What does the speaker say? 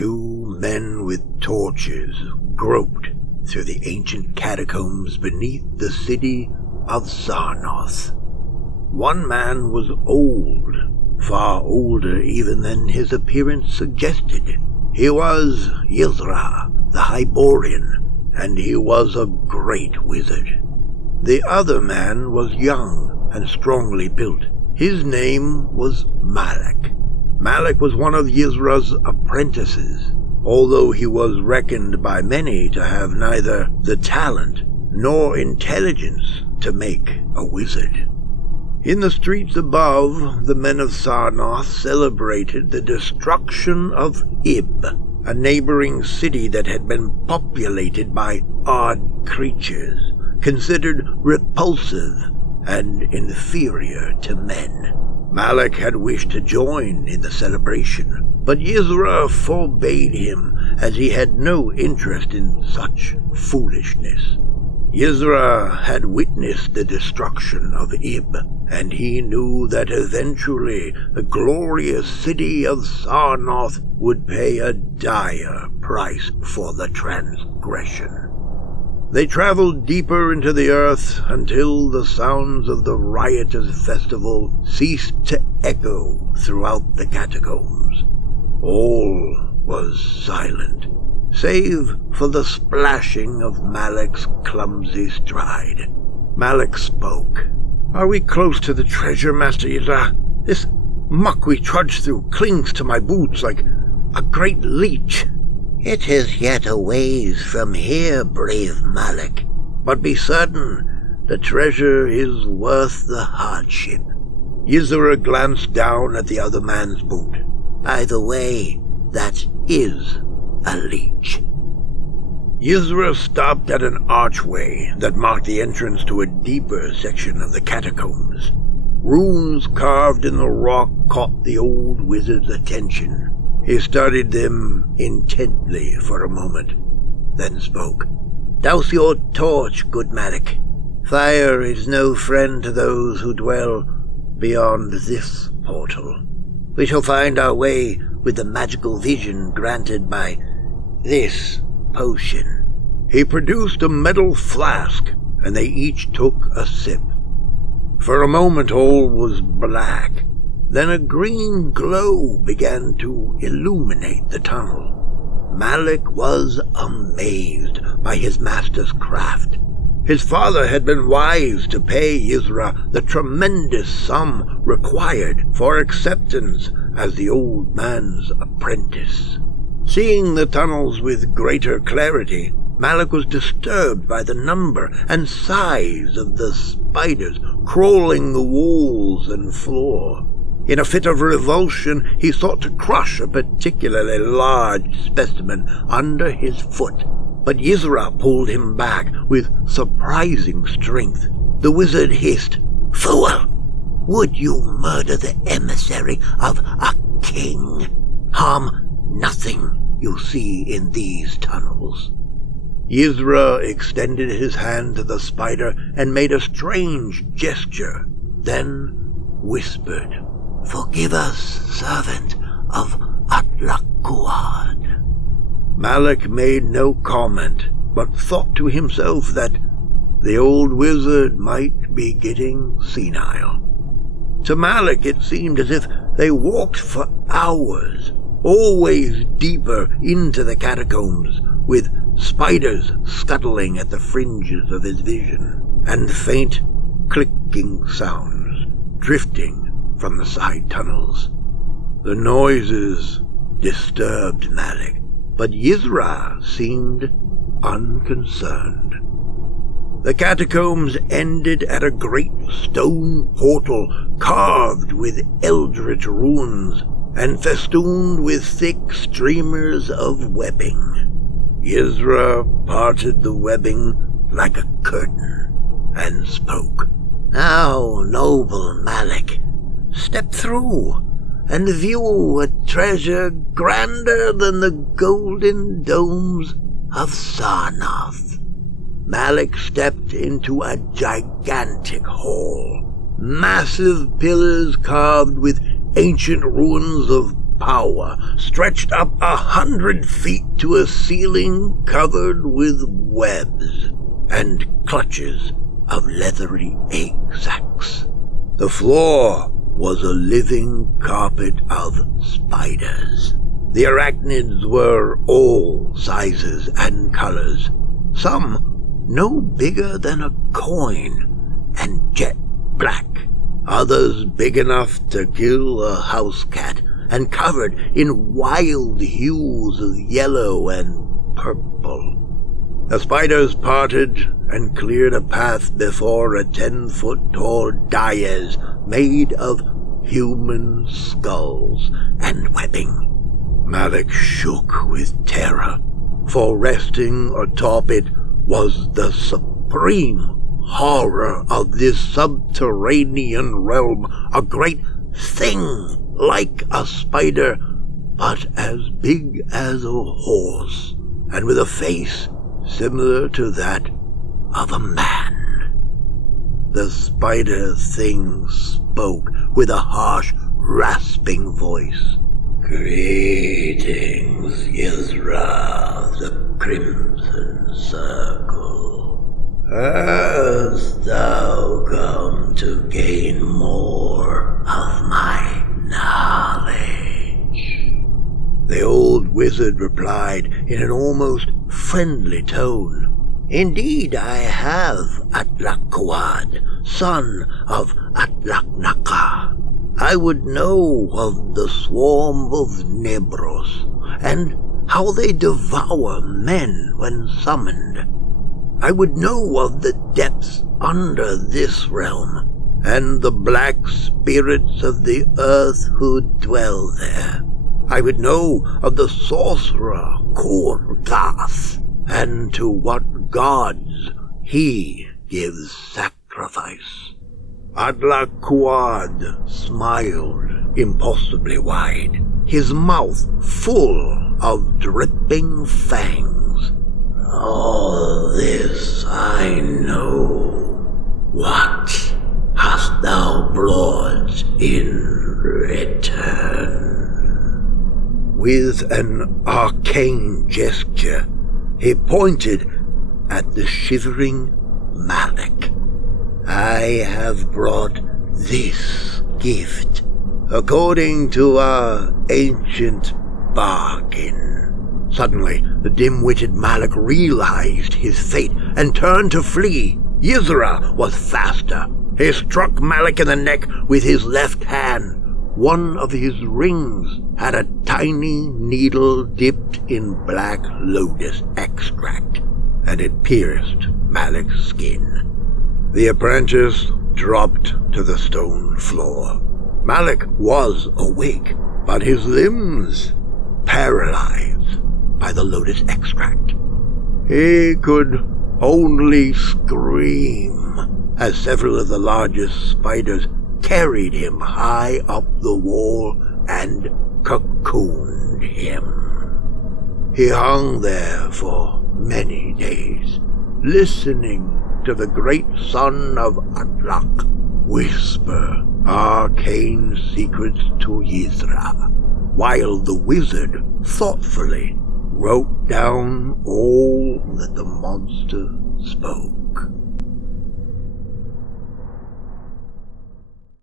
Two men with torches groped through the ancient catacombs beneath the city of Sarnoth. One man was old, far older even than his appearance suggested. He was Mrzarono, the Hyborian, and he was a great wizard. The other man was young and strongly built. His name was Malak. Malak was one of Mrzarono's apprentices, although he was reckoned by many to have neither the talent nor intelligence to make a wizard. In the streets above, the men of Sarnoth celebrated the destruction of Ib, a neighboring city that had been populated by odd creatures, considered repulsive and inferior to men. Malak had wished to join in the celebration, but Mrzarono forbade him, as he had no interest in such foolishness. Mrzarono had witnessed the destruction of Ib, and he knew that eventually the glorious city of Sarnoth would pay a dire price for the transgression. They traveled deeper into the earth until the sounds of the riotous festival ceased to echo throughout the catacombs. All was silent, save for the splashing of Malak's clumsy stride. Malak spoke. "Are we close to the treasure, Master Mrzarono? This muck we trudge through clings to my boots like a great leech." "It is yet a ways from here, brave Malak. "But be certain, the treasure is worth the hardship." Mrzarono glanced down at the other man's boot. "By the way, that is a leech." Mrzarono stopped at an archway that marked the entrance to a deeper section of the catacombs. Runes carved in the rock caught the old wizard's attention. He studied them intently for a moment, then spoke. "Douse your torch, good Malak. Fire is no friend to those who dwell beyond this portal. We shall find our way with the magical vision granted by this potion." He produced a metal flask, and they each took a sip. For a moment all was black. Then a green glow began to illuminate the tunnel. Malak was amazed by his master's craft. His father had been wise to pay Mrzarono the tremendous sum required for acceptance as the old man's apprentice. Seeing the tunnels with greater clarity, Malak was disturbed by the number and size of the spiders crawling the walls and floor. In a fit of revulsion, he sought to crush a particularly large specimen under his foot, but Mrzarono pulled him back with surprising strength. The wizard hissed, "Fool! Would you murder the emissary of a king? Harm nothing you see in these tunnels." Mrzarono extended his hand to the spider and made a strange gesture, then whispered, "Forgive us, servant of Atlach Kuaad." Malak made no comment, but thought to himself that the old wizard might be getting senile. To Malak it seemed as if they walked for hours, always deeper into the catacombs, with spiders scuttling at the fringes of his vision, and faint clicking sounds drifting from the side tunnels. The noises disturbed Malak, but Mrzarono seemed unconcerned. The catacombs ended at a great stone portal carved with eldritch runes and festooned with thick streamers of webbing. Mrzarono parted the webbing like a curtain and spoke. "Now, noble Malak, step through and view a treasure grander than the golden domes of Sarnoth." Malak stepped into a gigantic hall. Massive pillars carved with ancient runes of power stretched up 100 feet to a ceiling covered with webs and clutches of leathery egg sacs. The floor was a living carpet of spiders. The arachnids were all sizes and colors, some no bigger than a coin and jet black, others big enough to kill a house cat and covered in wild hues of yellow and purple. The spiders parted and cleared a path before a 10-foot-tall dais made of human skulls and webbing. Malik shook with terror, for resting atop it was the supreme horror of this subterranean realm, a great thing like a spider, but as big as a horse, and with a face similar to that of a man. The spider thing spoke with a harsh, rasping voice. "Greetings, Yizra, the Crimson Circle. Hast thou come to gain more of my knowledge?" The old wizard replied in an almost friendly tone. "Indeed I have, Atlach Kuaad, son of Atlach. I would know of the swarm of Nebros, and how they devour men when summoned. I would know of the depths under this realm, and the black spirits of the earth who dwell there. I would know of the sorcerer Kuaad, and to what gods he gives sacrifice." Atlach Kuaad smiled impossibly wide, his mouth full of dripping fangs. "All this I know. What hast thou brought in return?" With an arcane gesture, he pointed at the shivering Malik. "I have brought this gift, according to our ancient bargain." Suddenly, the dim-witted Malik realized his fate and turned to flee. Yizra was faster. He struck Malik in the neck with his left hand. One of his rings had a tiny needle dipped in black lotus extract, and it pierced Malik's skin. The apprentice dropped to the stone floor. Malik was awake, but his limbs paralyzed by the lotus extract. He could only scream as several of the largest spiders carried him high up the wall and cocooned him. He hung there for many days, listening to the great son of Atlach whisper arcane secrets to Yizra, while the wizard thoughtfully wrote down all that the monster spoke.